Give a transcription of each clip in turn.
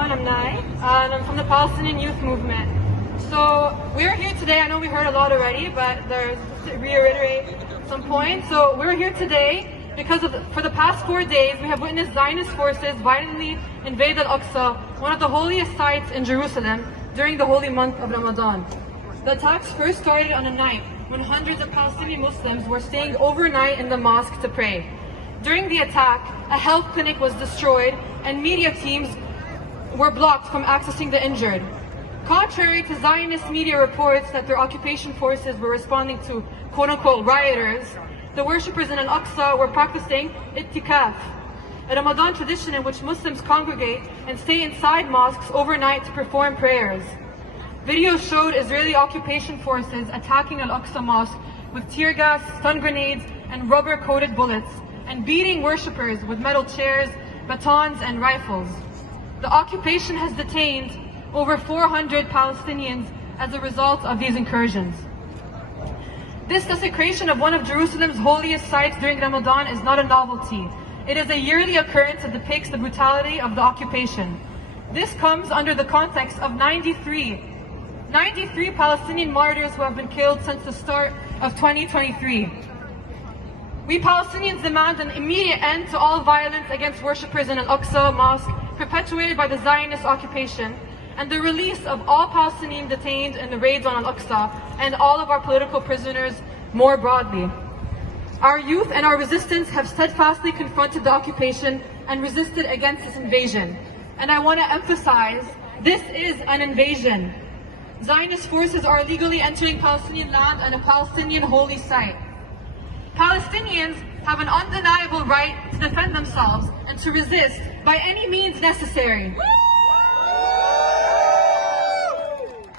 everyone. I'm Nai, and I'm from the Palestinian Youth Movement. So we're here today. I know we heard a lot already, but to reiterate some points. So we're here today because for the past 4 days, we have witnessed Zionist forces violently invade Al-Aqsa, one of the holiest sites in Jerusalem, during the holy month of Ramadan. The attacks first started on a night when hundreds of Palestinian Muslims were staying overnight in the mosque to pray. During the attack, a health clinic was destroyed and media teams were blocked from accessing the injured. Contrary to Zionist media reports that their occupation forces were responding to quote-unquote rioters, the worshippers in Al-Aqsa were practicing ittikaf, a Ramadan tradition in which Muslims congregate and stay inside mosques overnight to perform prayers. Videos showed Israeli occupation forces attacking Al-Aqsa Mosque with tear gas, stun grenades, and rubber-coated bullets, and beating worshippers with metal chairs, batons, and rifles. The occupation has detained over 400 Palestinians as a result of these incursions. This desecration of one of Jerusalem's holiest sites during Ramadan is not a novelty. It is a yearly occurrence that depicts the brutality of the occupation. This comes under the context of 93 Palestinian martyrs who have been killed since the start of 2023. We Palestinians demand an immediate end to all violence against worshippers in Al-Aqsa Mosque perpetuated by the Zionist occupation, and the release of all Palestinians detained in the raids on Al-Aqsa and all of our political prisoners more broadly. Our youth and our resistance have steadfastly confronted the occupation and resisted against this invasion. And I want to emphasize, this is an invasion. Zionist forces are illegally entering Palestinian land and a Palestinian holy site. Palestinians have an undeniable right to defend themselves and to resist by any means necessary.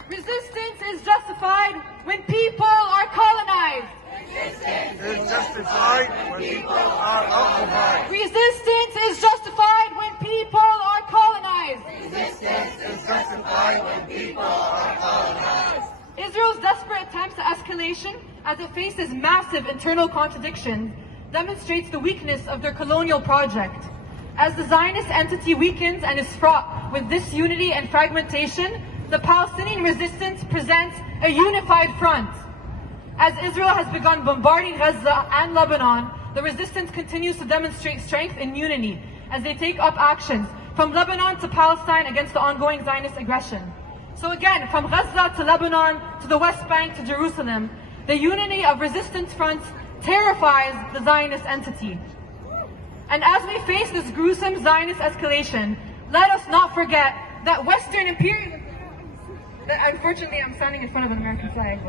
Resistance is justified when people are colonized. Resistance is justified when people are occupied. Resistance is justified when people are colonized. Resistance is justified when people are colonized. Israel's desperate attempts at escalation, as it faces massive internal contradictions, demonstrates the weakness of their colonial project. As the Zionist entity weakens and is fraught with disunity and fragmentation, the Palestinian resistance presents a unified front. As Israel has begun bombarding Gaza and Lebanon, the resistance continues to demonstrate strength and unity as they take up actions from Lebanon to Palestine against the ongoing Zionist aggression. So again, from Gaza to Lebanon to the West Bank to Jerusalem, the unity of resistance fronts terrifies the Zionist entity. And as we face this gruesome Zionist escalation, let us not forget that Western imperialism, unfortunately I'm standing in front of an American flag,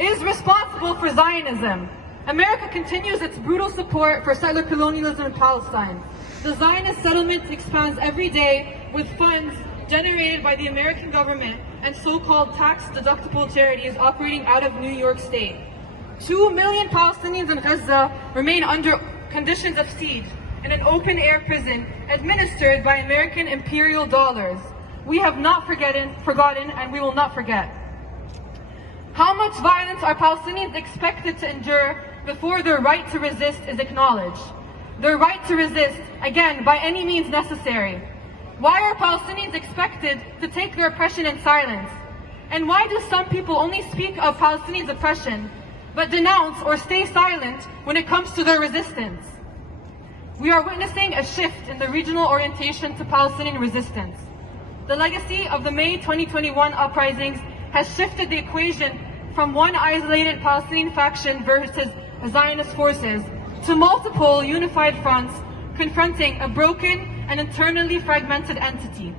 is responsible for Zionism. America continues its brutal support for settler colonialism in Palestine. The Zionist settlement expands every day with funds generated by the American government and so-called tax-deductible charities operating out of New York State. 2 million Palestinians in Gaza remain under conditions of siege in an open-air prison administered by American imperial dollars. We have not forgotten, and we will not forget. How much violence are Palestinians expected to endure before their right to resist is acknowledged? Their right to resist, again, by any means necessary. Why are Palestinians expected to take their oppression in silence? And why do some people only speak of Palestinians' oppression, but denounce or stay silent when it comes to their resistance? We are witnessing a shift in the regional orientation to Palestinian resistance. The legacy of the May 2021 uprisings has shifted the equation from one isolated Palestinian faction versus Zionist forces to multiple unified fronts confronting a broken and internally fragmented entity.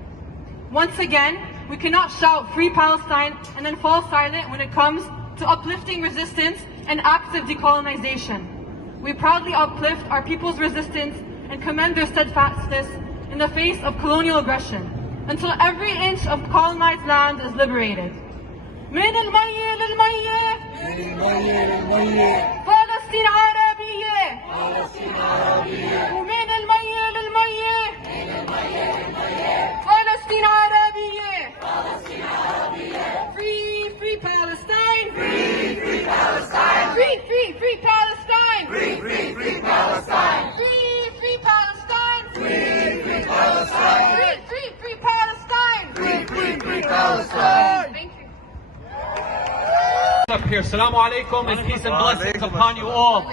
Once again, we cannot shout "Free Palestine" and then fall silent when it comes to uplifting resistance and active decolonization. We proudly uplift our people's resistance and commend their steadfastness in the face of colonial aggression until every inch of colonized land is liberated. من المية للمية فلسطين عربية ومن المية للمية فلسطين عربية Free Palestine Free Palestine Free Palestine Free Palestine Free Palestine Free Palestine Free up here. Assalamu alaikum and peace and blessings upon you all.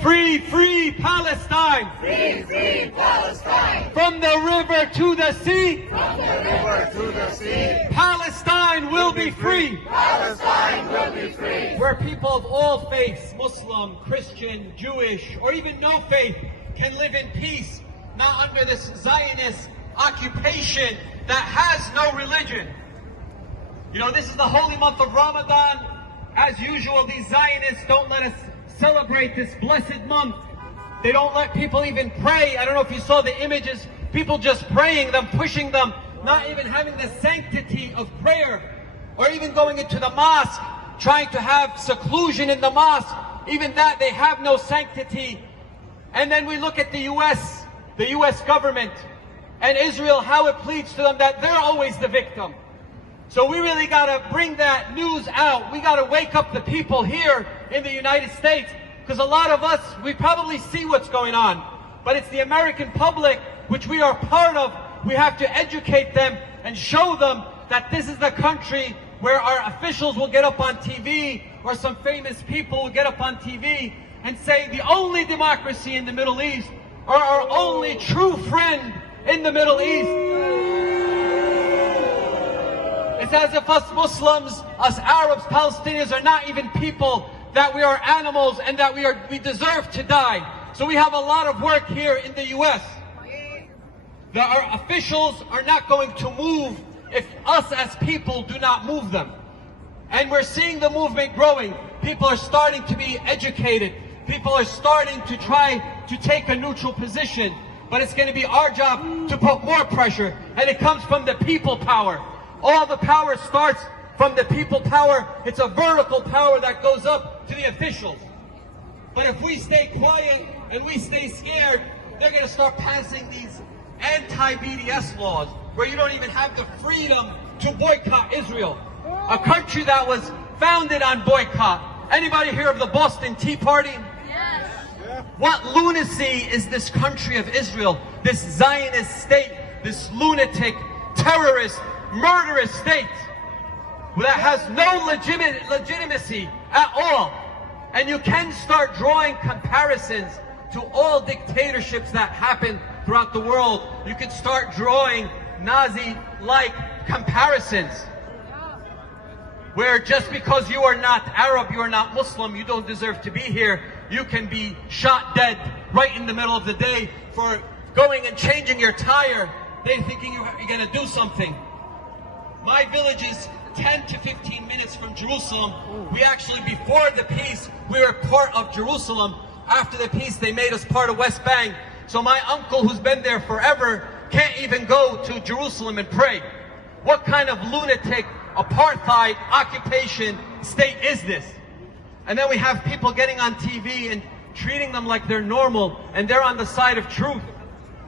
Free, free Palestine! Free, free Palestine! From the river to the sea! From the river to the sea! Palestine will be free! Palestine will be free! Where people of all faiths, Muslim, Christian, Jewish, or even no faith, can live in peace, not under this Zionist occupation that has no religion. You know, this is the holy month of Ramadan. As usual, these Zionists don't let us celebrate this blessed month. They don't let people even pray. I don't know if you saw the images, people just praying, them pushing them, not even having the sanctity of prayer, or even going into the mosque, trying to have seclusion in the mosque. Even that, they have no sanctity. And then we look at the US government, and Israel, how it pleads to them that they're always the victim. So we really got to bring that news out. We got to wake up the people here in the United States, because a lot of us, we probably see what's going on, but it's the American public, which we are part of. We have to educate them and show them that this is the country where our officials will get up on TV, or some famous people will get up on TV and say the only democracy in the Middle East, or our only true friend in the Middle East. It's as if us Muslims, us Arabs, Palestinians are not even people, that we are animals and that we deserve to die. So we have a lot of work here in the US. Our officials are not going to move if us as people do not move them. And we're seeing the movement growing. People are starting to be educated. People are starting to try to take a neutral position. But it's going to be our job to put more pressure. And it comes from the people power. All the power starts from the people power. It's a vertical power that goes up to the officials. But if we stay quiet and we stay scared, they're going to start passing these anti-BDS laws where you don't even have the freedom to boycott Israel. A country that was founded on boycott. Anybody hear of the Boston Tea Party? Yes. What lunacy is this country of Israel, this Zionist state, this lunatic, terrorist, murderous state that has no legitimacy at all. And you can start drawing comparisons to all dictatorships that happen throughout the world. You can start drawing Nazi-like comparisons, where just because you are not Arab, you are not Muslim, you don't deserve to be here. You can be shot dead right in the middle of the day for going and changing your tire. They're thinking you're going to do something. My village is 10 to 15 minutes from Jerusalem. We actually, before the peace, we were part of Jerusalem. After the peace, they made us part of West Bank. So my uncle, who's been there forever, can't even go to Jerusalem and pray. What kind of lunatic, apartheid, occupation state is this? And then we have people getting on TV and treating them like they're normal, and they're on the side of truth.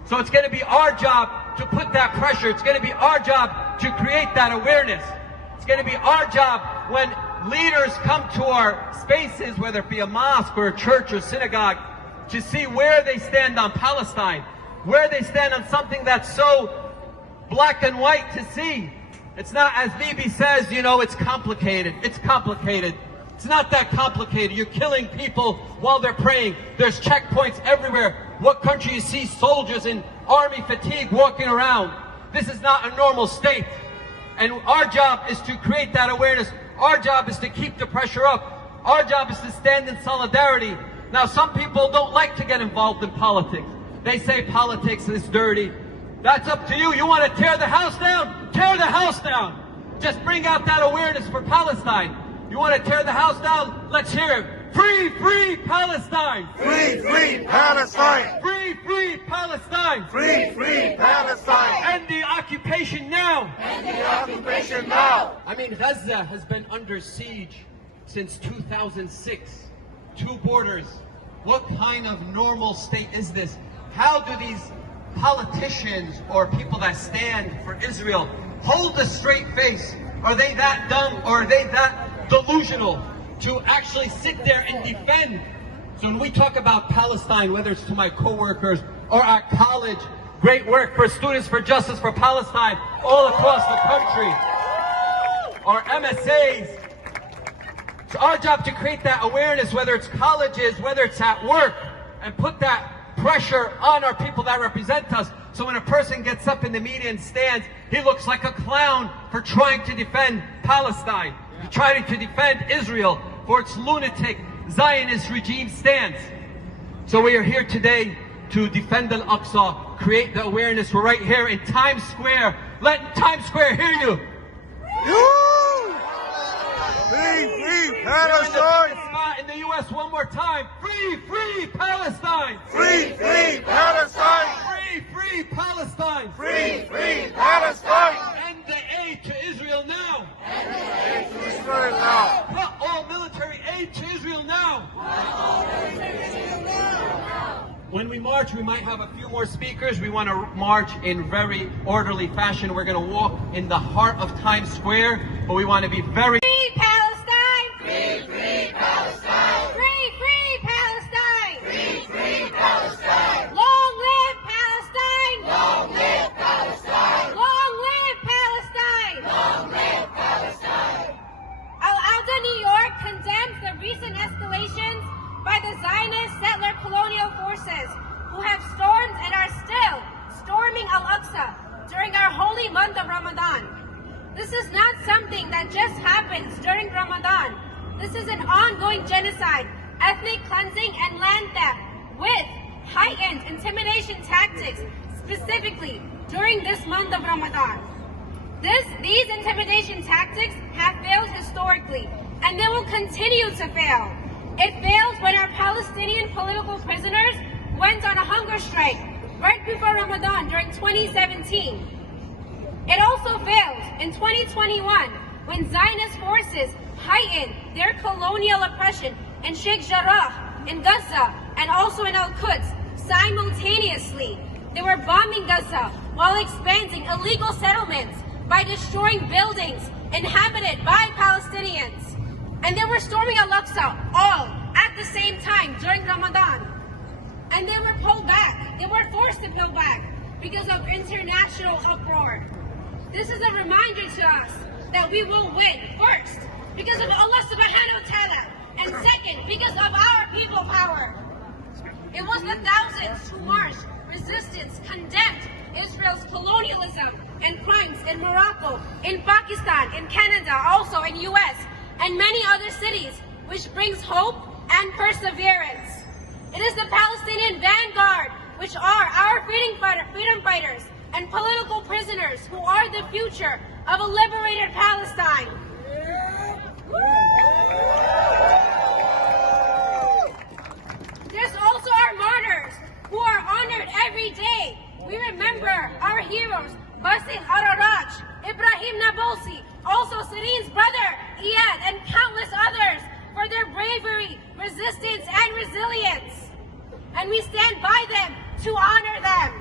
So it's going to be our job to put that pressure. It's going to be our job to create that awareness. It's going to be our job when leaders come to our spaces, whether it be a mosque or a church or synagogue, to see where they stand on Palestine, where they stand on something that's so black and white to see. It's not, as Bibi says, you know, it's complicated. It's complicated. It's not that complicated. You're killing people while they're praying. There's checkpoints everywhere. What country you see soldiers in army fatigue walking around? This is not a normal state. And our job is to create that awareness. Our job is to keep the pressure up. Our job is to stand in solidarity. Now, some people don't like to get involved in politics. They say politics is dirty. That's up to you. You want to tear the house down? Tear the house down. Just bring out that awareness for Palestine. You want to tear the house down? Let's hear it. Free, free Palestine! Free, free Palestine! Free, free Palestine! Free, free Palestine! End the occupation now! End the occupation now! I mean, Gaza has been under siege since 2006. 2 borders. What kind of normal state is this? How do these politicians or people that stand for Israel hold a straight face? Are they that dumb, or are they that delusional to actually sit there and defend? So when we talk about Palestine, whether it's to my co-workers or at college, great work for Students for Justice for Palestine all across the country, or MSAs, It's our job to create that awareness, whether it's colleges, whether it's at work, and put that pressure on our people that represent us. So when a person gets up in the media and stands, he looks like a clown for trying to defend Palestine, trying to defend Israel for its lunatic Zionist regime stance. So we are here today to defend Al-Aqsa, create the awareness. We're right here in Times Square. Let Times Square hear you. Free Palestine! In the U.S. one more time. Free Palestine! Free Palestine! Free Palestine! Free Palestine! End the aid to Israel now! Israel now! Cut all military aid to Israel now! When we march, we might have a few more speakers. We want to march in very orderly fashion. We're going to walk in the heart of Times Square, but we want to be very... Free Palestine! Free Palestine! Free Palestine! Free Palestine! Long live Palestine! Long live Palestine! Long live Palestine! Long live Palestine! Al-Awda, New York condemns the recent escalations by the Zionist settler colonial forces who have stormed and are still storming Al-Aqsa during our holy month of Ramadan. This is not something that just happens during Ramadan. This is an ongoing genocide, ethnic cleansing, and land theft with heightened intimidation tactics, specifically during this month of Ramadan. These intimidation tactics have failed historically, and they will continue to fail. It failed when our Palestinian political prisoners went on a hunger strike right before Ramadan during 2017. It also failed in 2021 when Zionist forces heightened their colonial oppression in Sheikh Jarrah, in Gaza, and also in Al-Quds simultaneously. They were bombing Gaza while expanding illegal settlements by destroying buildings inhabited by Palestinians. And they were storming Al-Aqsa all at the same time during Ramadan. And they were pulled back. They were forced to pull back because of international uproar. This is a reminder to us that we will win, first, because of Allah subhanahu wa ta'ala, and second, because of our people power. It was the thousands who marched, resistance, condemned Israel's colonialism and crimes in Morocco, in Pakistan, in Canada, also in US, and many other cities, which brings hope and perseverance. It is the Palestinian vanguard, which are our freedom fighters and political prisoners who are the future of a liberated Palestine. There's also our martyrs who are honored every day. We remember our heroes, Basil Ararach, Ibrahim Nabulsi, also Sireen's brother, Iyad, and countless others for their bravery, resistance, and resilience. And we stand by them to honor them.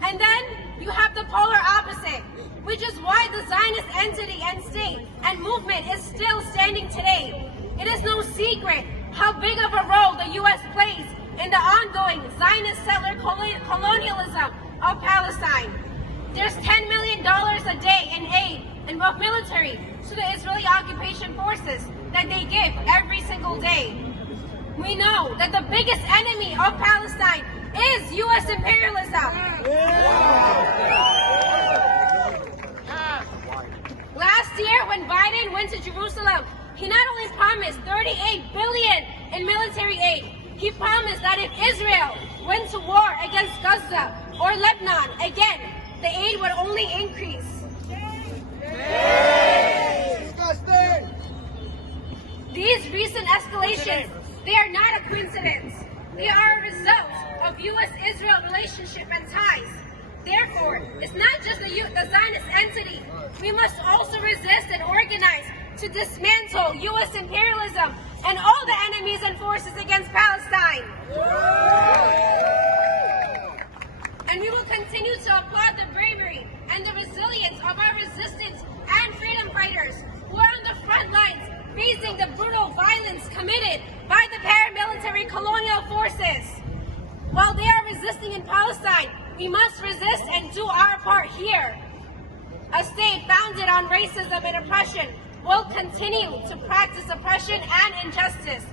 And then you have the polar opposite, which is why the Zionist entity and state and movement is still standing today. It is no secret how big of a role the U.S. plays in the ongoing Zionist settler colonialism of Palestine. There's $10 million a day in aid and both military to the Israeli occupation forces that they give every single day. We know that the biggest enemy of Palestine is U.S. imperialism. Last year, when Biden went to Jerusalem, he not only promised $38 billion in military aid, he promised that if Israel went to war against Gaza or Lebanon, again, the aid would only increase. These recent escalations, they are not a coincidence. They are a result of U.S.-Israel relationship and ties. Therefore, it's not just the Zionist entity. We must also resist and organize to dismantle U.S. imperialism and all the enemies and forces against Palestine. And we will continue to applaud the bravery and the resilience of our resistance and freedom fighters who are on the front lines facing the brutal violence committed by the paramilitary colonial forces. While they are resisting in Palestine, we must resist and do our part here. A state founded on racism and oppression will continue to practice oppression and injustice.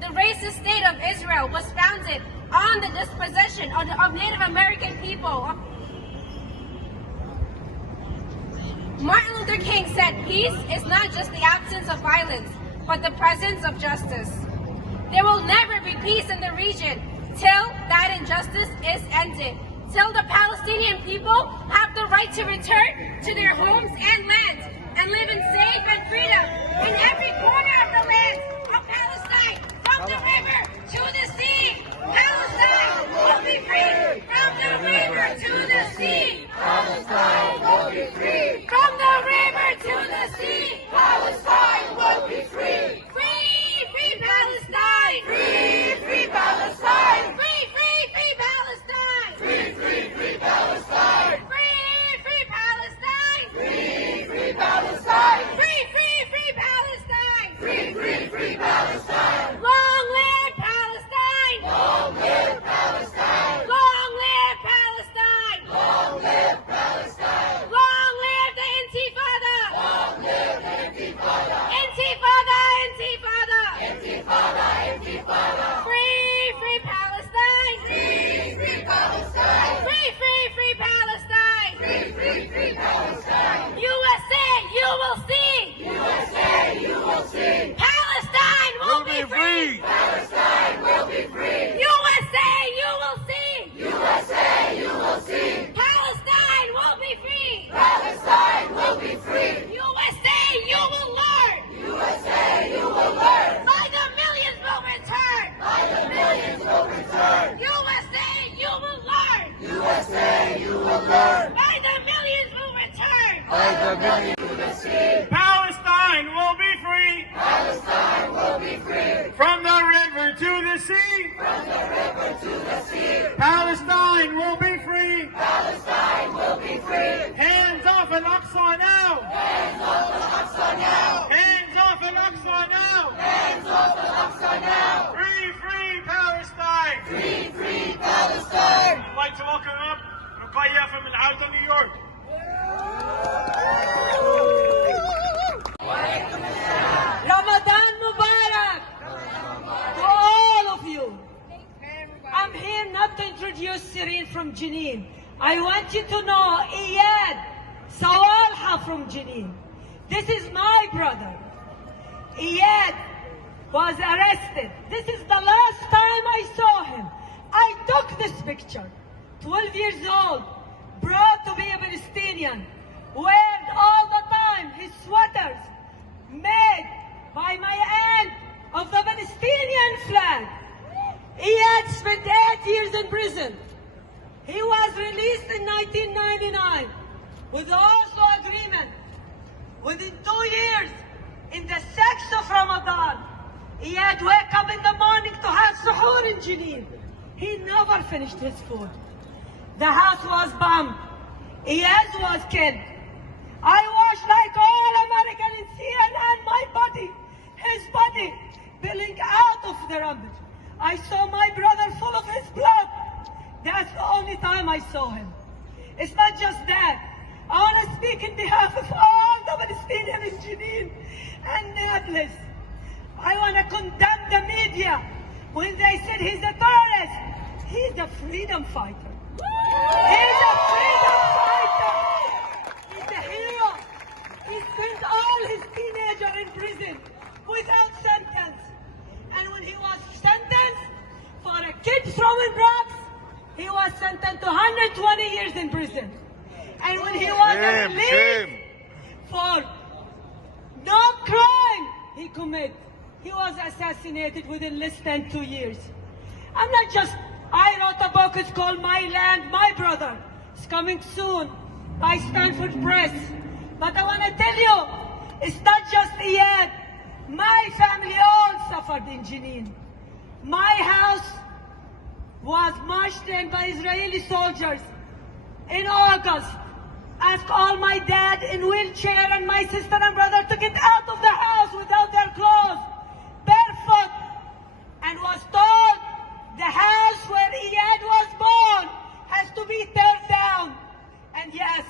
The racist state of Israel was founded on the dispossession of Native American people. Martin Luther King said, "Peace is not just the absence of violence, but the presence of justice." There will never be peace in the region till that injustice is ended, till the Palestinian people have the right to return to their homes and lands and live in safe and freedom in every corner of the land of Palestine, from the river to the sea. Palestine will be free from the river to the sea. Palestine will be free. From the river to the sea. Palestine will be free. Free, free Palestine. Free, free Palestine. Free, free, free Palestine. Free, free, free Palestine. Free, free Palestine. Free, free Palestine. Free, free, free Palestine. Free, free, free Palestine. Long live Palestine. Long live Palestine. Long live Palestine. Long live Palestine. Long live the Intifada. Long live the Intifada. Intifada, Intifada. Intifada, Intifada. Free, free Palestine. Free, free Palestine. Free, free, free Palestine. Free, free, free Palestine. USA, you will see. USA, you will see. Palestine will be free. Palestine will be free. USA, you will see. USA, you will see. Palestine will be free. Palestine will be free. USA, you will learn. USA, you will learn. By the millions will return. By the millions will return. USA, you will learn. USA, you will learn. By the millions will return. By the millions you will see. Palestine will be free. Palestine will be free. From the river to the sea. From the river to the sea. Palestine will be free. Palestine will be free. Hands off Al-Aqsa now. Hands off Al-Aqsa now. Hands off Al-Aqsa now. Hands off Al-Aqsa now. Free, free Palestine. Free, free Palestine. I'd like to welcome up Ruqayya from Al-Auda, New York. Ramadan Mubarak to all of you. I'm here not to introduce Sireen from Jenin. I want you to know Iyad Sawalha from Jenin. This is my brother. Iyad was arrested. This is the last time I saw him. I took this picture. 12 years old, proud to be a Palestinian, wearing all the time his sweaters made by my aunt of the Palestinian flag. He had spent 8 years in prison. He was released in 1999 with also agreement. Within 2 years, in the 6th of Ramadan, he had wake up in the morning to have suhoor in Jenin. He never finished his food. The house was bombed. Iyaz was killed. I watched like all American in CNN, my body, his body, spilling out of the rubbish. I saw my brother full of his blood. That's the only time I saw him. It's not just that. I want to speak in behalf of all the Palestinians in Jenin and Nablus. I want to condemn the media when they said he's a terrorist. He's a freedom fighter. He's a freedom fighter. He's a hero. He spent all his teenager in prison without sentence. And when he was sentenced for a kid throwing rocks, he was sentenced to 120 years in prison. And when he was released for no crime he committed, he was assassinated within less than 2 years. I'm not just, I wrote a book, it's called My Land, My Brother. It's coming soon by Stanford Press. But I want to tell you, it's not just Iyad. My family all suffered in Jenin. My house was marched in by Israeli soldiers in August. Asked all my dad in wheelchair and my sister and brother to get out of the house without their clothes, barefoot, and was told the house where Iyad was born has to be torn down. And yes,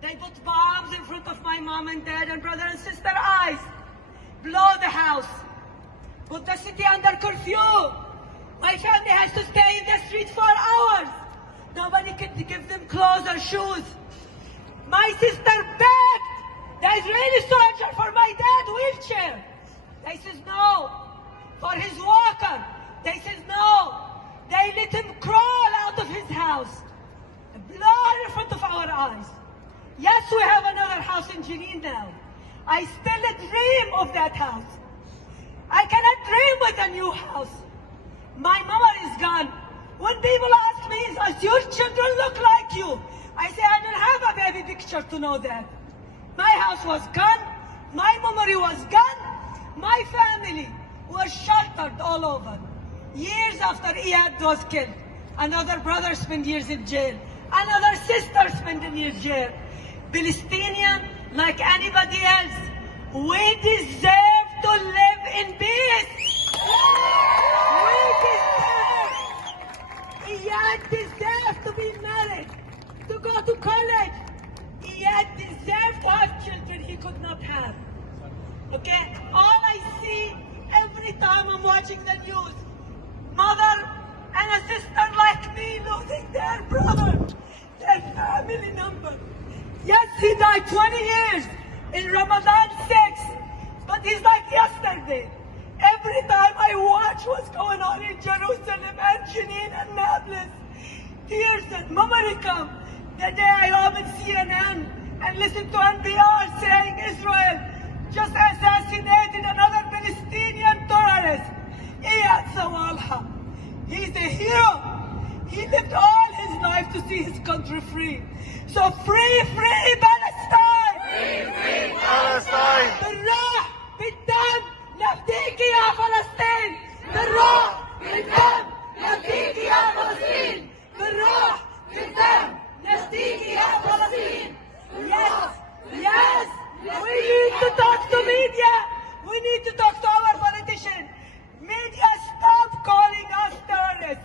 they put bombs bombs in front of my mom and dad and brother and sister eyes. Blow the house. Put the city under curfew. My family has to stay in the streets for hours. Nobody can give them clothes or shoes. My sister begged the Israeli soldier for my dad's wheelchair. They says no. For his walker. They says no. They let him crawl out of his house. Blood in front of our eyes. Yes, we have another house in Jenin now. I still dream of that house. I cannot dream with a new house. My mama is gone. When people ask me, does your children look like you? I say, I don't have a baby picture to know that. My house was gone. My memory was gone. My family was sheltered all over. Years after Iyad was killed, another brother spent years in jail. Another sister spent years in jail. Palestinian, like anybody else, we deserve to live in peace. We deserve. Iyad deserves to be married, to go to college. Iyad deserves to have children he could not have. Okay? All I see every time I'm watching the news, mother and a sister like me losing their brother, their family member. Yes, he died 20 years in Ramadan 6, but it's like yesterday. Every time I watch what's going on in Jerusalem and Jenin and Nablus, tears and memory come. The day I open CNN and listen to NPR saying Israel just assassinated another Palestinian terrorist, Iyad Sawalha. He's a hero. He lived all his life to see his country free. So free, free Palestine! Free, free Palestine! بالروح بالدم نفديك يا فلسطين! بالروح بالدم نفديك يا فلسطين! بالروح بالدم نفديك يا فلسطين! Yes, yes! We need to talk to media! We need to talk to our politicians! Media, stop calling us terrorists!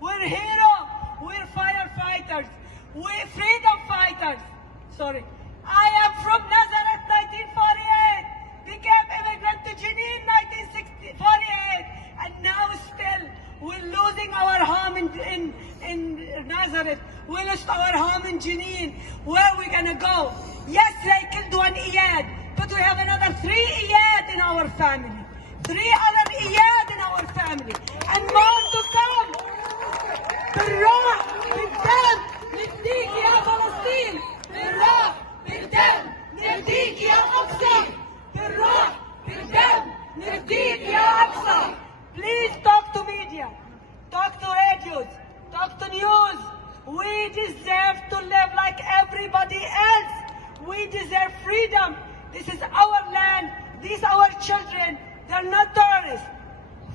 We're heroes! We're firefighters! We're freedom fighters! Sorry. I am from Nazareth, 1948! Became immigrant to Jenin, 1948! And now still, we're losing our home in Nazareth. We lost our home in Jenin. Where are we gonna go? Yes, they killed one Iyad, but we have another 3 Iyad in our family. 3 other Iyad in our family. And more to come! بالروح بالدم نفديك يا فلسطين بالروح بالدم نفديك يا أقصى بالروح بالدم نفديك يا أقصى. Please talk to media, talk to radios, talk to news. We deserve to live like everybody else. We deserve freedom. This is our land. These are our children. They're not terrorists.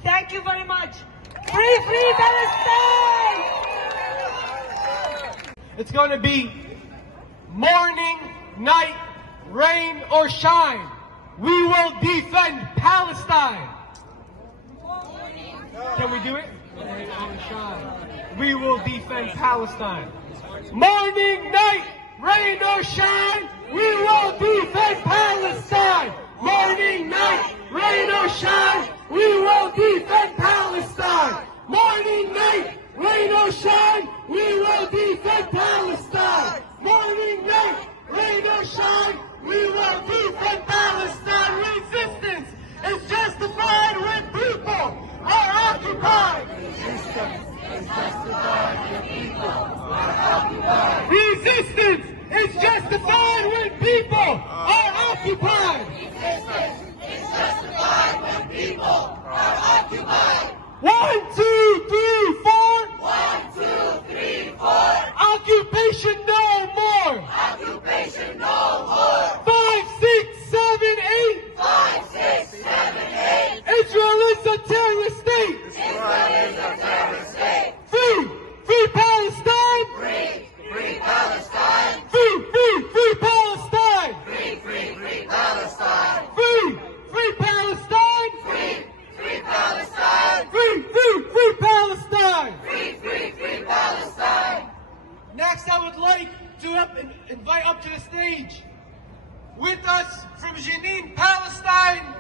Thank you very much. Free, free Palestine! It's going to be morning, night, rain or shine. We will defend Palestine. Can we do it? Rain or shine. We will defend Palestine. Morning, night, rain or shine. We will defend Palestine. Morning, night, rain or shine. We will defend Palestine. Morning, night, rain or shine. We will defend Palestine. Morning, night, rain or shine. We will defend Palestine. Resistance is justified when people are occupied. Resistance is justified when people are occupied. Resistance is justified when people are occupied. Resistance is justified when people are occupied. 1, 2, 3, 4. 1, 2, 3, 4. Occupation no more. Occupation no more. 5, 6, 7, 8. 5, 6, 7, 8. Israel is a terrorist state. Israel is a terrorist state. Free, free Palestine. Free, free Palestine. Free, free, free Palestine. Free, free, free Palestine. Free, free Palestine. Free, free Palestine. Free, free, free Palestine. Free, free, free Palestine. Next, I would like to invite up to the stage With us from Jenin, Palestine,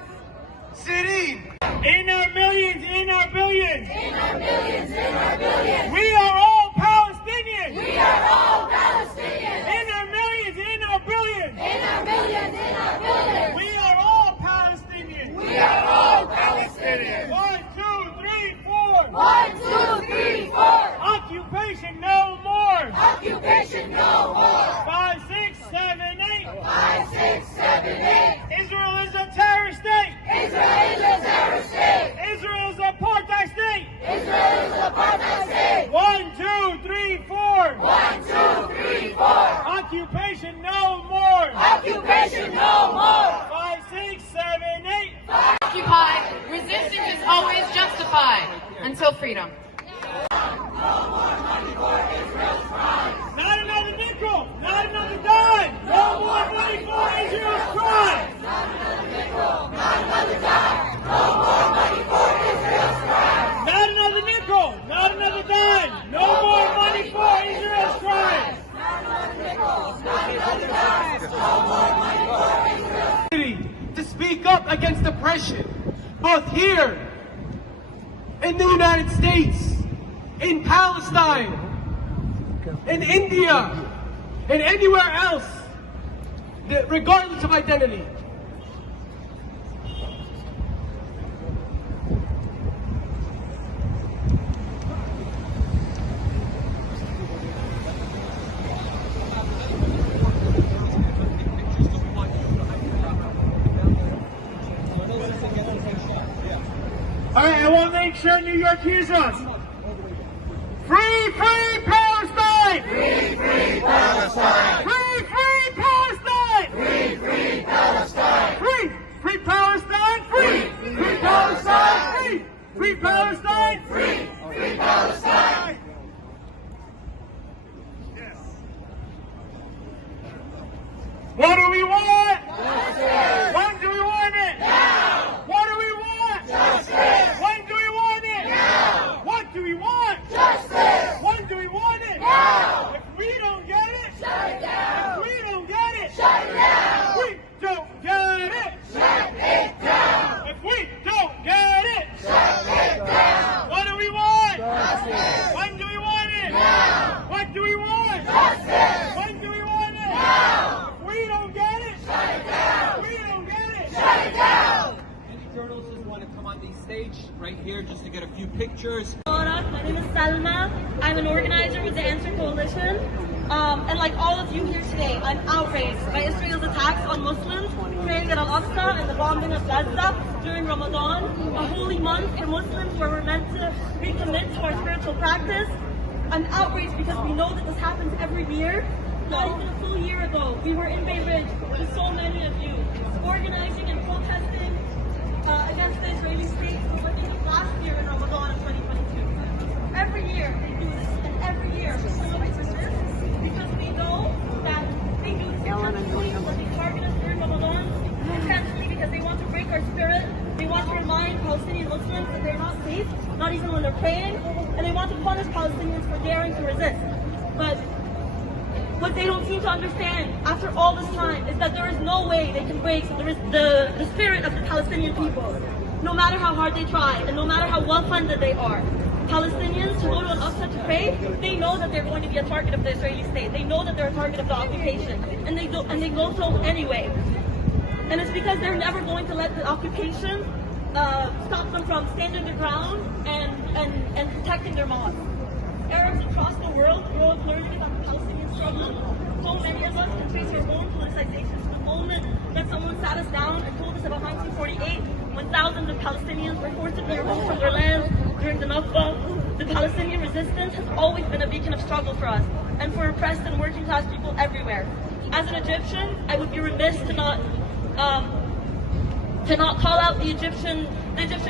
Sirin. In our millions, in our billions. In our millions, in our billions. We are all Palestinians. We are all Palestinians. In our millions, in our billions. In our millions, in our billions. We are all Palestinians. We are all Palestinians. 1, 2, 3, 4. 1, 2, 3, 4. Occupation no more. Occupation no more. 5, 6, 7, 8. 5, 6, 7, 8. Israel is a terrorist state. Israel is a terrorist state. Israel is a apartheid state. Israel is a apartheid state. 1, 2, 3, 4. 1, 2, 3, 4. Occupation no more. Occupation no more. 5, 6, 7, 8. Occupy, resisting is always justified until freedom. Not another nickel, not another dime. No more money for Israel's crime. Not another nickel, not another dime. No more money for Israel's crime. Not another nickel, not another dime. No more money for Israel's crime. Not another nickel, not another dime. No more money for Israel's crime. To speak up against oppression, both here in the United States, in Palestine, in India, and anywhere else, regardless of identity. All right, I want to make sure New York hears us. Free, free Palestine! Free, free Palestine! Free, free Palestine! Free, free Palestine! Free, free Palestine! Free, free Palestine! Free, free Palestine! Free, free Palestine! What do we want? Justice! When do we want it? Now! What do we want? Justice! When do we want it? Now! What do we want? Justice! When do we want it? Now! If we don't get it, Shut it down! if we don't get it, Shut it down! we don't get it. Shut it down! If we don't get it, Shut it down! what do we want? Justice! When do we want it? Now! What do we want? Justice! When do we want it? Now! If we don't get it, Shut it down! we don't get it. Shut it down! Any journalists want to come on the stage right here just to get a few pictures? My name is Salma. I'm an organizer with the Answer Coalition. And like all of you here today, I'm outraged by Israel's attacks on Muslims praying at Al-Aqsa and the bombing of Gaza during Ramadan, a holy month for Muslims where we're meant to recommit to our spiritual practice. I'm outraged because we know that this happens every year. Not even a full year ago, we were in Bay Ridge with so many of you, organizing and protesting against the Israeli state for what they did last year in Ramadan of 2022. Every year they do this, and every year we always resist because we know that they do this intentionally, that they target us during Ramadan, intentionally because they want to break our spirit, they want to remind Palestinian Muslims that they're not safe, not even when they're praying, and they want to punish Palestinians for daring to resist. But what they don't seem to understand after all this time is that there is no way they can break the spirit of the Palestinian people, no matter how hard they try and no matter how well-funded they are. Palestinians who go to Al-Aqsa to pray, they know that they're going to be a target of the Israeli state. They know that they're a target of the occupation, and they go so anyway. And it's because they're never going to let the occupation stop them from standing their ground and protecting their mosques. Arabs across the world grow up learning about the Palestinian struggle. So many of us can trace our own politicization to the moment that someone sat us down and told us about 1948, when thousands of Palestinians were forcibly removed from their land during the Nakba. The Palestinian resistance has always been a beacon of struggle for us and for oppressed and working class people everywhere. As an Egyptian, I would be remiss to not call out the Egyptian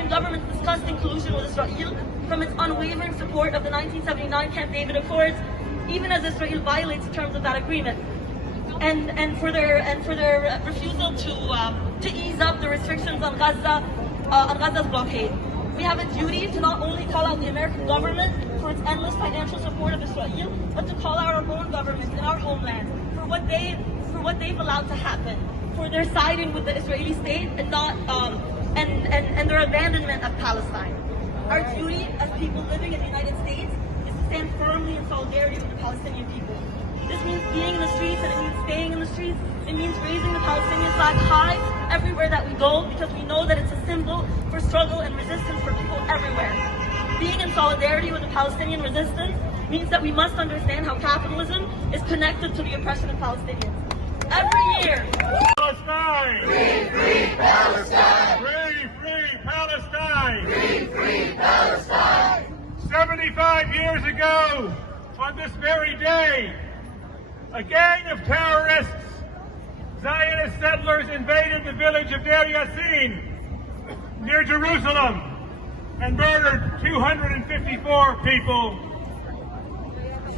government's disgusting collusion with Israel from its unwavering support of the 1979 Camp David Accords, even as Israel violates the terms of that agreement, and for their refusal to ease up the restrictions on Gaza's blockade. We have a duty to not only call out the American government for its endless financial support of Israel, but to call out our own government in our homeland for what they've allowed to happen. for their siding with the Israeli state and not and their abandonment of Palestine. Our duty as people living in the United States is to stand firmly in solidarity with the Palestinian people. This means being in the streets, and it means staying in the streets. It means raising the Palestinian flag high everywhere that we go, because we know that it's a symbol for struggle and resistance for people everywhere. Being in solidarity with the Palestinian resistance means that we must understand how capitalism is connected to the oppression of Palestinians. Every year. Palestine! Free, free Palestine! Free, free Palestine! Free, free Palestine! 75 years ago, on this very day, a gang of terrorists, Zionist settlers, invaded the village of Deir Yassin near Jerusalem and murdered 254 people,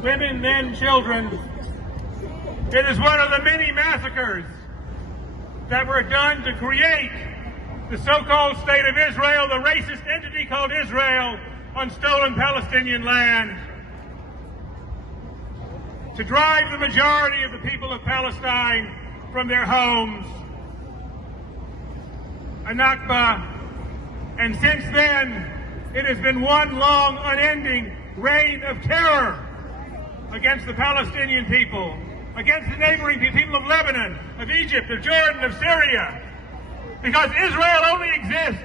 women, men, children. It is one of the many massacres that were done to create the so-called State of Israel, the racist entity called Israel, on stolen Palestinian land, to drive the majority of the people of Palestine from their homes, a Nakba. And since then, it has been one long, unending reign of terror against the Palestinian people, against the neighboring people of Lebanon, of Egypt, of Jordan, of Syria, because Israel only exists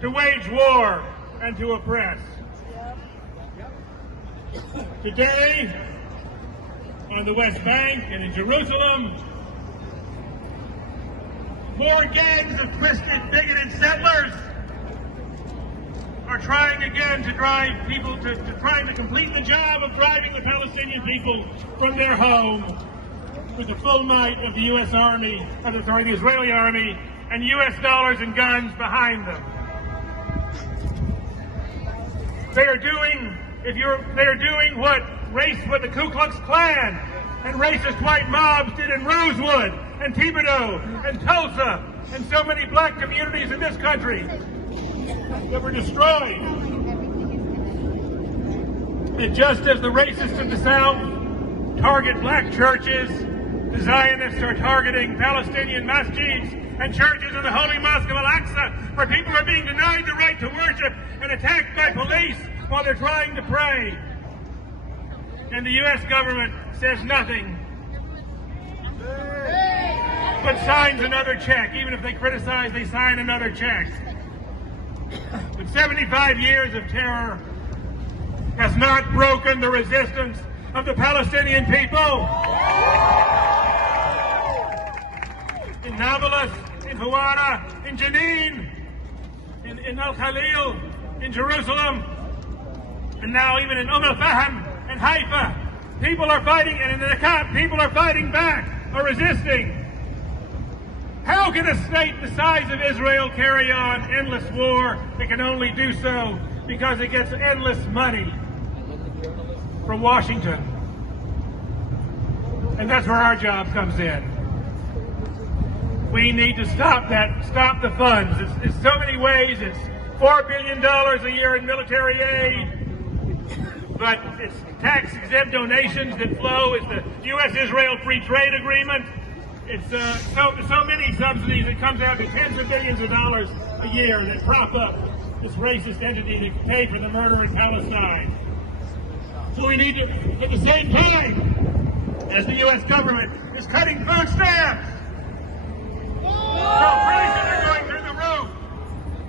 to wage war and to oppress. Today, on the West Bank and in Jerusalem, more gangs of twisted, bigoted settlers are trying again to drive people trying to complete the job of driving the Palestinian people from their home with the full might of the U.S. Army, the Israeli Army, and U.S. dollars and guns behind them. They are doing what the Ku Klux Klan and racist white mobs did in Rosewood and Thibodaux and Tulsa and so many black communities in this country that were destroyed. And just as the racists of the South target black churches, the Zionists are targeting Palestinian masjids and churches in the Holy Mosque of Al-Aqsa, where people are being denied the right to worship and attacked by police while they're trying to pray. And the U.S. government says nothing, but signs another check. Even if they criticize, they sign another check. But 75 years of terror has not broken the resistance of the Palestinian people. In Nablus, in Hawara, in Jenin, in Al-Khalil, in Jerusalem, and now even in Al-Fahim and Haifa, people are fighting, and in the Negev, people are fighting back, are resisting. How can a state the size of Israel carry on endless war? It can only do so because it gets endless money from Washington. And that's where our job comes in. We need to stop the funds. It's so many ways. It's $4 billion a year in military aid, but it's tax-exempt donations that flow. It's the U.S.-Israel Free Trade Agreement. It's so many subsidies. It comes out to tens of billions of dollars a year that prop up this racist entity that pay for the murder in Palestine. So we need to, at the same time, as the U.S. government is cutting food stamps, so prices are going through the roof.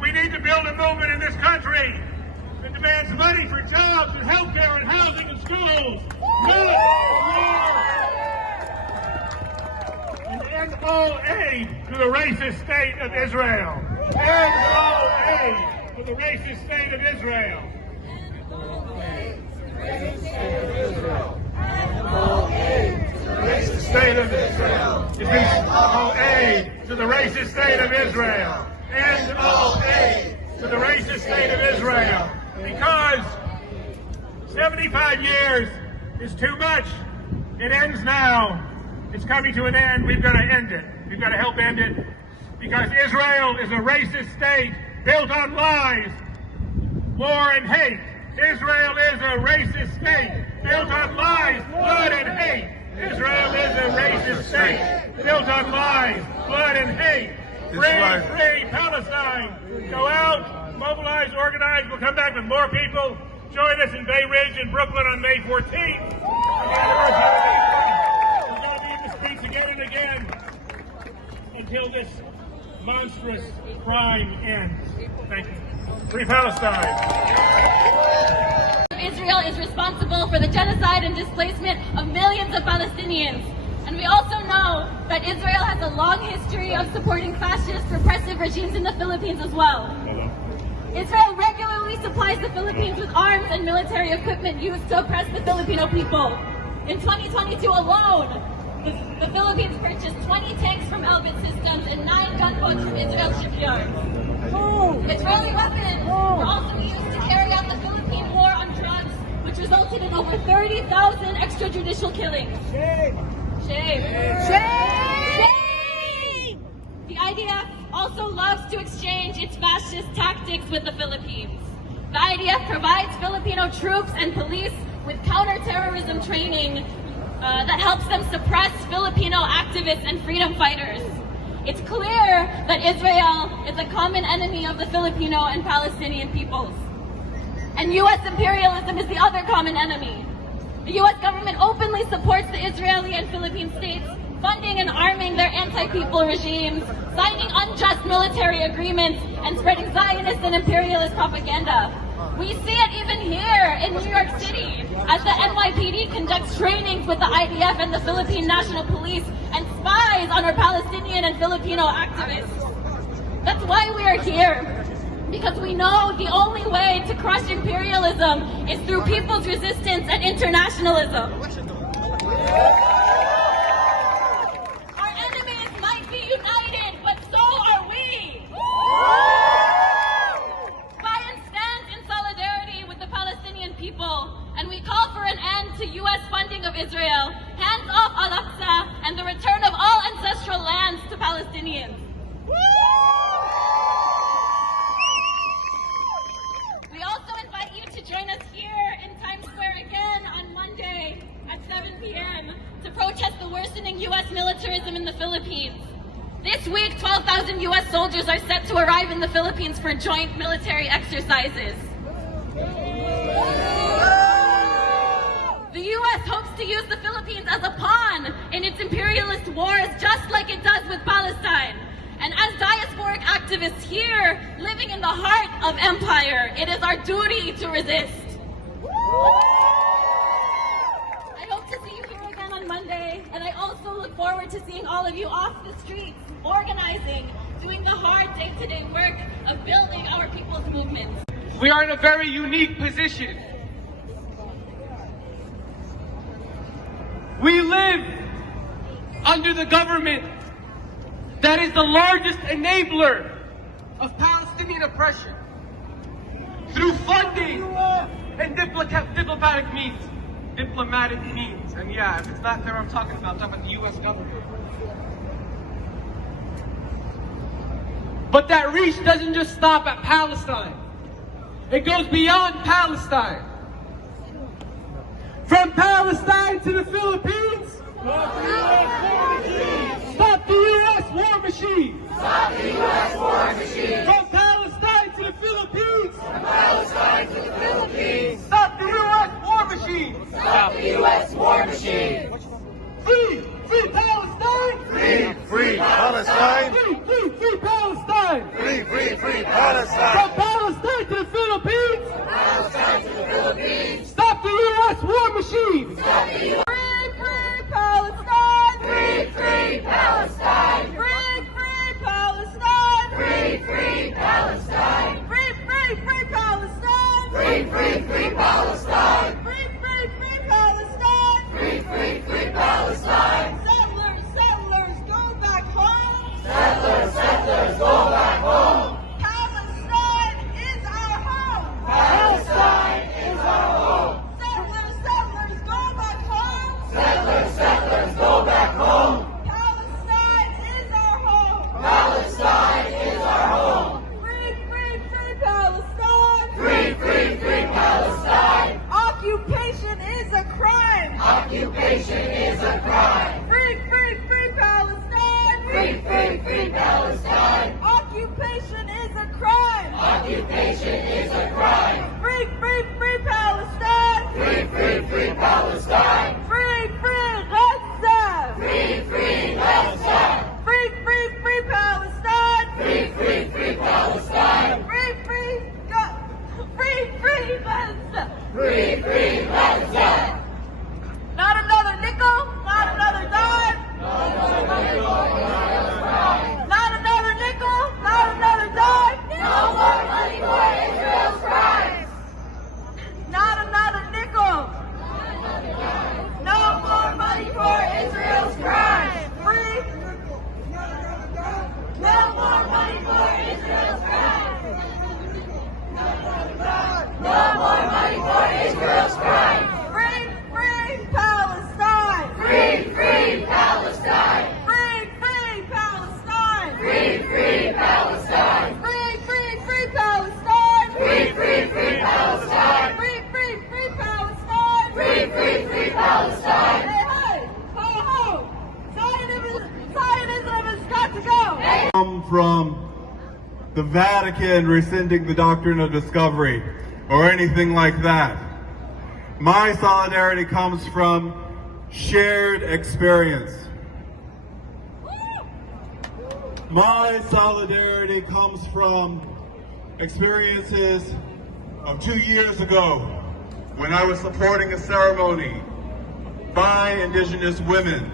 We need to build a movement in this country that demands money for jobs and health care and housing and schools. And end all aid to the racist state of Israel. End all aid to the racist state of Israel. Racist state of Israel. End all aid to the racist state of Israel. End all aid to the racist state of Israel. Because 75 years is too much. It ends now. It's coming to an end. We've got to end it. We've got to help end it. Because Israel is a racist state built on lies, war, and hate. Israel is a racist state built on lies, blood, and hate. Israel is a racist state built on lies, blood, and hate. Free Palestine. Go out, mobilize, organize. We'll come back with more people. Join us in Bay Ridge in Brooklyn on May 14th. We're going to be in the streets again and again until this monstrous crime ends. Thank you. Free Palestine. Israel is responsible for the genocide and displacement of millions of Palestinians. And we also know that Israel has a long history of supporting fascist, repressive regimes in the Philippines as well. Israel regularly supplies the Philippines with arms and military equipment used to oppress the Filipino people. In 2022 alone, the Philippines purchased 20 tanks from Elbit Systems and 9 gunboats from Israel shipyards. Israeli weapons were also used to carry out the Philippine war on drugs, which resulted in over 30,000 extrajudicial killings. Shame! Shame! Shame! Shame! The IDF also loves to exchange its fascist tactics with the Philippines. The IDF provides Filipino troops and police with counterterrorism training that helps them suppress Filipino activists and freedom fighters. It's clear that Israel is a common enemy of the Filipino and Palestinian peoples. And U.S. imperialism is the other common enemy. The U.S. government openly supports the Israeli and Philippine states, funding and arming their anti-people regimes, signing unjust military agreements, and spreading Zionist and imperialist propaganda. We see it even here in New York City, as the NYPD conducts trainings with the IDF and the Philippine National Police and spies on our Palestinian and Filipino activists. That's why we are here, because we know the only way to crush imperialism is through people's resistance and internationalism. Our enemies might be united, but so are we! Zion stands in solidarity with the Palestinian people, and we call for an end to U.S. funding of Israel, hands off Al-Aqsa, and the return of all ancestral lands to Palestinians. We also invite you to join us here in Times Square again on Monday at 7 p.m. to protest the worsening U.S. militarism in the Philippines. This week, 12,000 U.S. soldiers are set to arrive in the Philippines for joint military exercises. The U.S. hopes to use the Philippines as a pawn in its imperialist wars, just like it does with Palestine. And as diasporic activists here, living in the heart of empire, it is our duty to resist. I hope to see you here again on Monday, and I also look forward to seeing all of you off the streets, organizing, doing the hard day-to-day work of building our people's movements. We are in a very unique position. We live under the government that is the largest enabler of Palestinian oppression through funding and diplomatic means. And yeah, if it's not there, I'm talking about the U.S. government. But that reach doesn't just stop at Palestine. It goes beyond Palestine. From Palestine to the Philippines. Stop the U.S. war machine! Stop the U.S. war machine! From Palestine to the Philippines! From Palestine to the Philippines! Stop the U.S. war machine! Stop the U.S. war machine! Free! Free Palestine! Free Palestine! Free Palestine! Free Palestine! From Palestine to the Philippines! From Palestine to the Philippines! Stop the U.S. war machine! Stop the U.S. Free Palestine! Free Palestine! Free Palestine! Free Palestine! Free Palestine! Free Palestine! Free Palestine! Free Palestine! Settlers, go back home! Occupation is a crime. Free, free, free Palestine! Free, free, free Palestine. Free, free Gaza! Free, free Gaza. Free, free, free Palestine! Free, free, free Palestine. Free, free Gaza! Free, free Gaza. Not another nickel, not another dime. No more nickel, Not another nickel, not another dime. no more money for Israel's crimes. Not another nickel. No more money for Israel's crimes. Free. No more money for Israel's crimes. No more money for Israel's crimes. Free, free Palestine. Free, free Palestine. Free, free Palestine. Free, free Palestine. Free, free, free Palestine. Free, free, free Palestine. Free, free, free Palestine. Free, free, free Palestine. Hey, hey, ho, ho. Zionism has got to go. Come from the Vatican rescinding the doctrine of discovery or anything like that. My solidarity comes from shared experience. My solidarity comes from experiences of 2 years ago when I was supporting a ceremony by Indigenous women.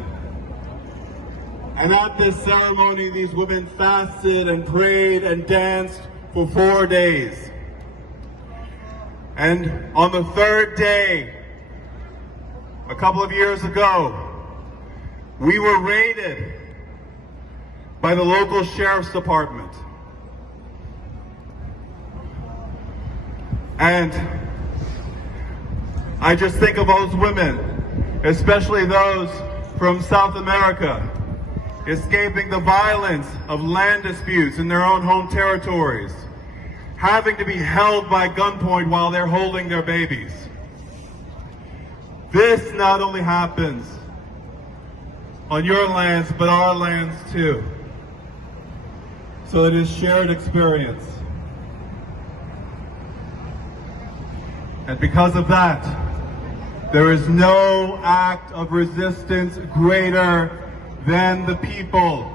And at this ceremony, these women fasted and prayed and danced for 4 days. And on the third day, a couple of years ago, we were raided by the local sheriff's department. And I just think of those women, especially those from South America, escaping the violence of land disputes in their own home territories, having to be held by gunpoint while they're holding their babies. This not only happens on your lands, but our lands too. So it is shared experience. And because of that, there is no act of resistance greater than the people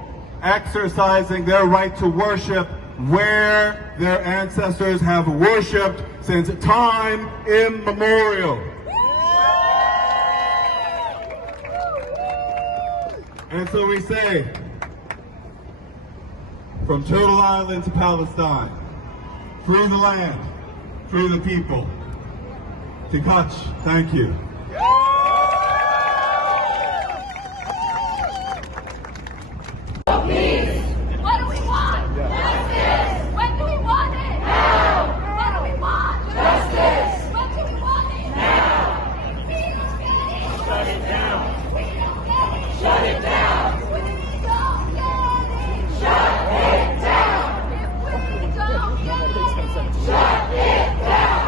exercising their right to worship where their ancestors have worshipped since time immemorial. And so we say, from Turtle Island to Palestine, free the land, free the people. Tikach, thank you. What do we want? Justice. When do we want it? Now. What do we want? Justice. When do we want it? Now. We don't get it. Shut it down. We don't get it. Shut it down. We don't get it. Shut it down. If we don't get it, shut it down.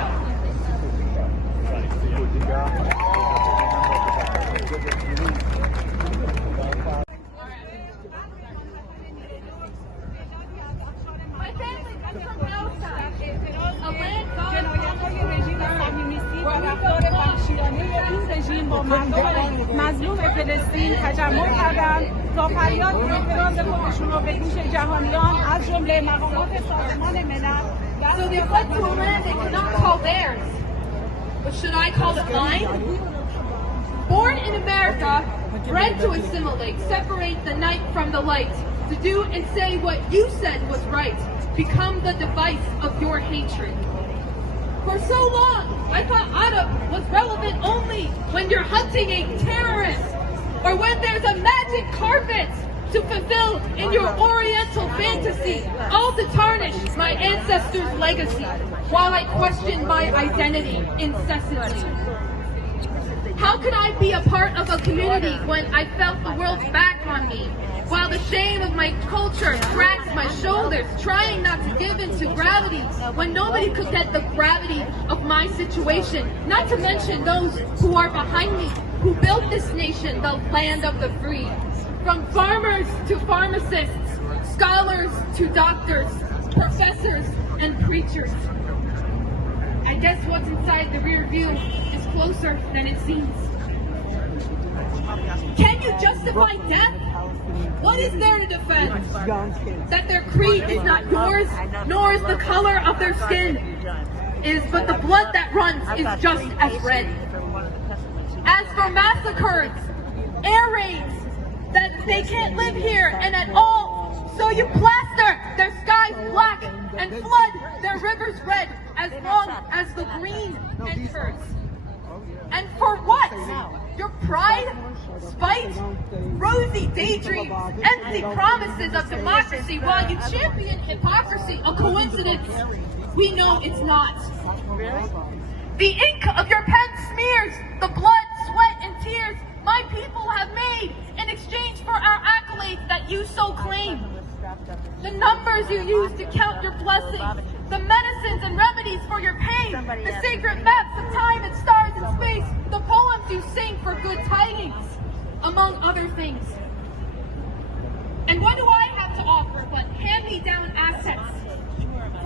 My family comes from Palestine, a land مظلوم فلسطین تجمع کردند تا فریاد اعتراض خودشون رو به گوش جهانیان از جمله مقامات سازمان ملل. So they fled to a land they cannot call theirs. But should I call it mine? Born in America, bred to assimilate, separate the night from the light, to do and say what you said was right, become the device of your hatred. For so long, I thought Arab was relevant only when you're hunting a terrorist, or when there's a magic carpet to fulfill in your oriental fantasy, all to tarnish my ancestors' legacy, while I question my identity incessantly. How could I be a part of a community when I felt the world's back on me, while the shame of my culture cracks my shoulders, trying not to give in to gravity, when nobody could get the gravity of my situation, not to mention those who are behind me, who built this nation, the land of the free. From farmers to pharmacists, scholars to doctors, professors, and preachers. I guess what's inside the rear view is closer than it seems. Can you justify death? What is there to defend? That their creed is not yours, nor is the color of their skin, but the blood that runs is just as red. As for massacres, air raids, that they can't live here and at all, so you plaster their skies black and flood their rivers red as long as the green enters. And for what? Your pride, spite, rosy daydreams, empty promises of democracy while you champion hypocrisy, a coincidence? We know it's not. The ink of your pen smears the blood, sweat, and tears my people have made in exchange for our accolades that you so claim. The numbers you use to count your blessings, the medicines and remedies for your pain, the sacred maps of time and stars and space, the poems you sing for good tidings, among other things. And what do I have to offer but hand-me-down assets?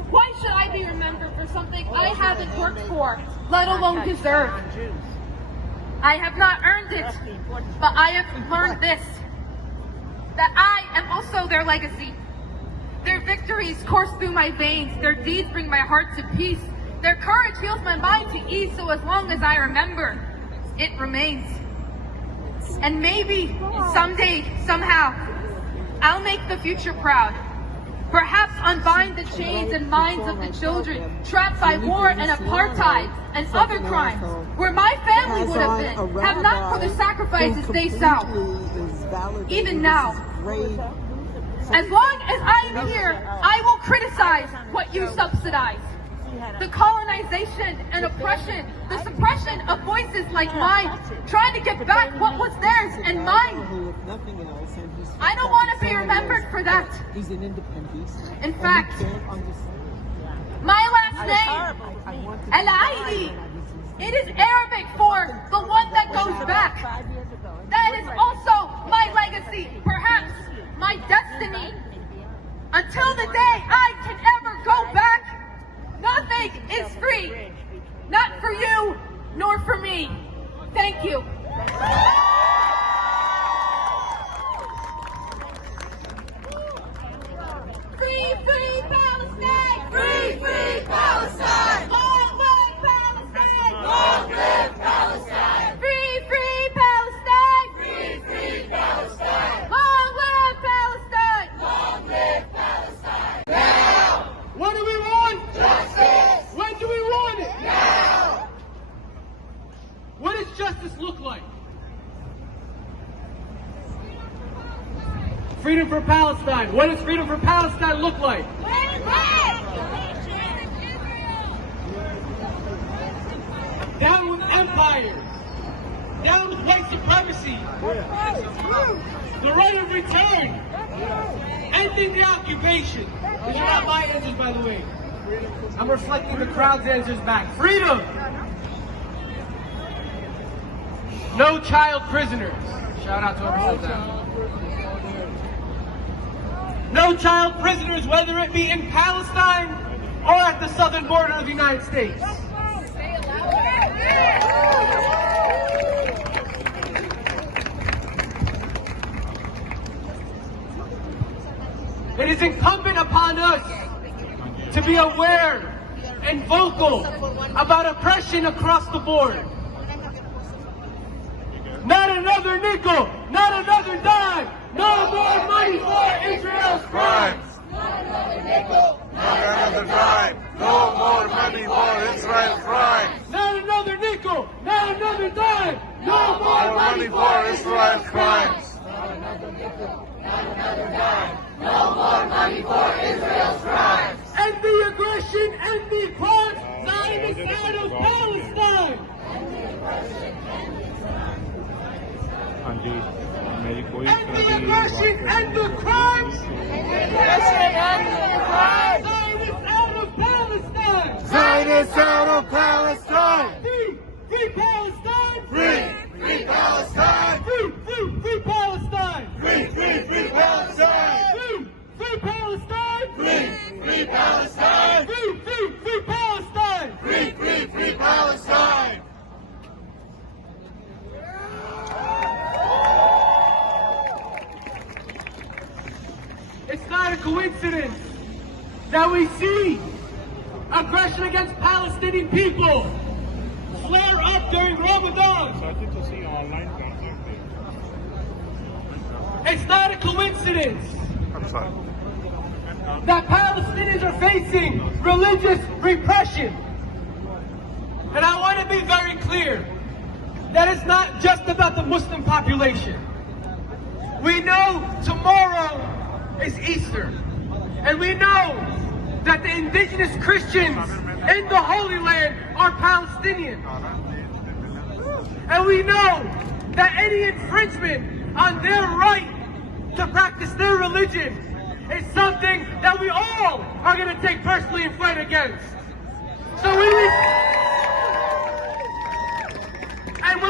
Why should I be remembered for something I haven't worked for, let alone deserved? I have not earned it, but I have learned this, that I am also their legacy. Their victories course through my veins, their deeds bring my heart to peace, their courage heals my mind to ease, so as long as I remember, it remains. And maybe, someday, somehow, I'll make the future proud. Perhaps unbind the chains and minds of the children trapped by war and apartheid and other crimes, where my family would have been, have not for the sacrifices they sow. Even now, as long as I am here, I will criticize what you subsidize. The colonization and oppression, the suppression of voices like mine, trying to get back what was theirs and mine. I don't want to be remembered for that. In fact, my last name, El Aidi, it is Arabic for the one that goes back. That is also my legacy, perhaps my destiny. Until the day I can ever go back, nothing is free. Not for you, nor for me. Thank you. Free, free Palestine! Free, free Palestine! Long live Palestine! Long live Palestine! Free, free Palestine! Free, free Palestine! Long live Palestine! Long live Palestine! Now! What do we want? Justice! When do we want it? Now! What does justice look like? Freedom for Palestine. What does freedom for Palestine look like? Down with empires. Down with white supremacy. The right of return. Ending the occupation. These are not my answers, by the way. I'm reflecting the crowd's answers back. Freedom. No child prisoners. Shout out to whoever said that. No child prisoners, whether it be in Palestine or at the southern border of the United States. It is incumbent upon us to be aware and vocal about oppression across the board. Not another nickel, not another dime, no more money for Israel's crimes. Not another nickel, not another dime, no more money for Israel's crimes. Not another nickel, not another dime, no more money for Israel's crimes. Not another nickel, not another dime, no more money for Israel's crimes. End the aggression, end the crimes, Zionist out of Palestine. End the aggression, end the crimes. End the aggression, end the crimes. Zionist out of Palestine. Zionist out of Palestine. Free Palestine. Free Palestine. Free Palestine. Free Palestine. Free Palestine. Free free Palestine! Free, free, free Palestine! Free, free, free Palestine! It's not a coincidence that we see aggression against Palestinian people flare up during Ramadan. It's not a coincidence that Palestinians are facing religious repression. And I want to be very clear that it's not just about the Muslim population. We know tomorrow is Easter, and we know that the indigenous Christians in the Holy Land are Palestinian. And we know that any infringement on their right to practice their religion is something that we all are going to take personally and fight against. So when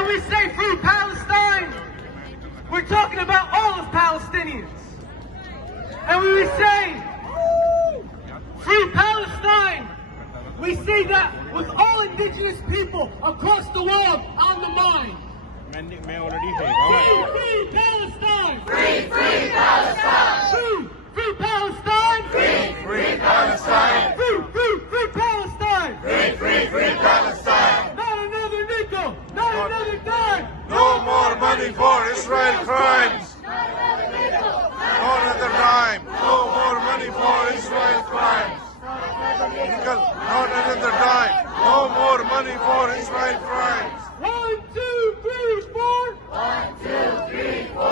we say free Palestine, we're talking about all of Palestinians. And when we say free Palestine, we say that with all indigenous people across the world on the mind. Free, free Palestine! Free, free Palestine! Free, free Palestine! Free, free Palestine! Free, free, free Palestine! Free, free, free Palestine! Not another nickel! Not another dime! No more money for Israel crimes! Not another nickel! No another dime! No more money for Israel crimes! Not another dime! No more money for Israel crimes! 1, 2, 3, 4! 1, 2, 3, 4!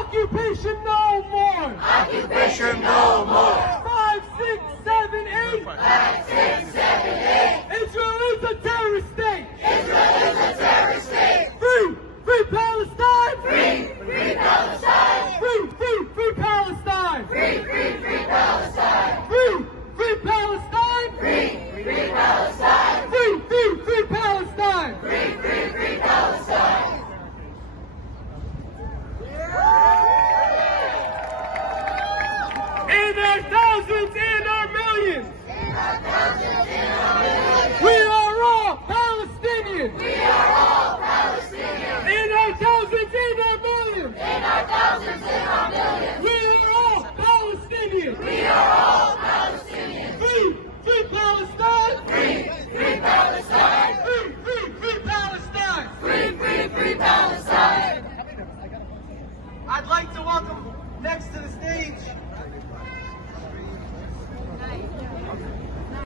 Occupation no more! Occupation no more! 5, 6, 7, 8! 5, 6, 7, 8! Israel is a terrorist state! Israel is a terrorist state! Free! Free Palestine! Free, free Palestine! Free, free, free Palestine! Free, free, free Palestine! Free, free Palestine! Free, free Palestine! Free, free, free Palestine! Free, free, free Palestine! In our thousands, in our millions! In our thousands, in our millions! We are all Palestinians! We are all Palestinians! In our thousands, in our millions! In our thousands, in our millions! We